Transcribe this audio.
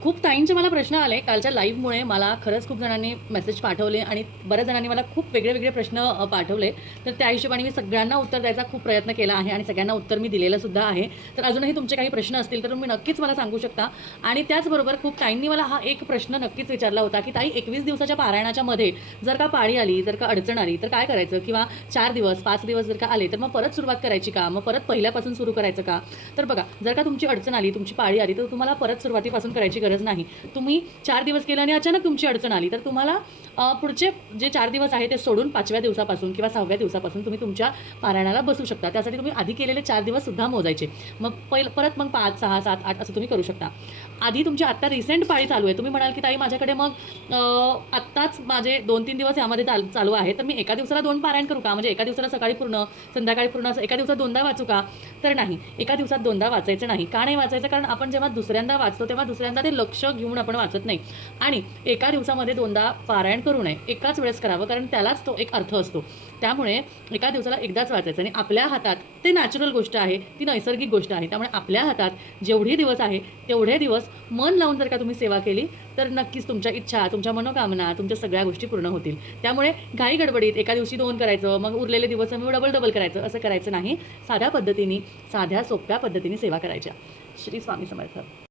खूप ताईंचे मला प्रश्न आले कालच्या लाईव्हमुळे. मला खरंच खूप जणांनी मेसेज पाठवले आणि बऱ्याच जणांनी मला खूप वेगळे वेगळे प्रश्न पाठवले. तर त्या हिशोबाने मी सगळ्यांना उत्तर द्यायचा खूप प्रयत्न केला आहे आणि सगळ्यांना उत्तर मी दिलेलं सुद्धा आहे. तर अजूनही तुमचे काही प्रश्न असतील तर तुम्ही नक्कीच मला सांगू शकता. आणि त्याचबरोबर खूप ताईंनी मला हा एक प्रश्न नक्कीच विचारला होता की ताई एकवीस दिवसाच्या पारायणाच्या मध्ये जर का पाळी आली जर का अडचण आली तर काय करायचं? किंवा चार दिवस पाच दिवस जर का आले तर मग परत सुरुवात करायची का? मग परत पहिल्यापासून सुरू करायचं का? तर बघा जर का तुमची अडचण आली तुमची पाळी आली तर तुम्हाला परत सुरुवातीपासून करायची गरज नाही. तुम्ही चार दिवस केलं आणि अचानक तुमची अडचण आली. तर तुम्हाला पुढचे जे चार दिवस आहे ते सोडून पाचव्या दिवसापासून किंवा सहाव्या दिवसापासून तुम्ही तुमच्या पारायणाला बसू शकता. त्यासाठी तुम्ही आधी केलेले चार दिवस सुद्धा मोजायचे. मग पहिलं परत मग पाच सहा सात आठ असं तुम्ही करू शकता. आधी तुमची आत्ता रिसेंट पाळी चालू आहे. तुम्ही म्हणाल की ताई माझ्याकडे मग आत्ताच माझे दोन तीन दिवस यामध्ये चाल चालू आहे तर मी एका दिवसाला दोन पारायण करू का? म्हणजे एका दिवसाला सकाळी पूर्ण संध्याकाळी पूर्ण असं एका दिवसात दोनदा वाचू का? तर नाही. एका दिवसात दोनदा वाचायचं नाही. का नाही वाचायचं? कारण आपण जेव्हा दुसऱ्यांदा वाचतो तेव्हा दुसऱ्यांदा ते लक्ष घेऊन आपण वाचत नाही. आणि एका दिवसामध्ये दोनदा पारायण करू नये एकाच वेळेस करावं कारण त्यालाच तो एक अर्थ असतो. त्यामुळे एका दिवसाला एकदाच वाचायचं आणि आपल्या हातात ते नॅचरल गोष्ट आहे ती नैसर्गिक गोष्ट आहे. त्यामुळे आपल्या हातात जेवढे दिवस आहे तेवढे दिवस मन लावून जर का तुम्ही सेवा केली तर नक्कीच तुमच्या इच्छा तुमच्या मनोकामना तुमच्या सगळ्या गोष्टी पूर्ण होतील. त्यामुळे घाई गडबडीत एका दिवशी दोन करायचं मग उरलेले दिवस मी डबल डबल करायचं असं करायचं नाही. साध्या पद्धतीने साध्या सोप्या पद्धतीने सेवा करायच्या. श्री स्वामी समर्थ.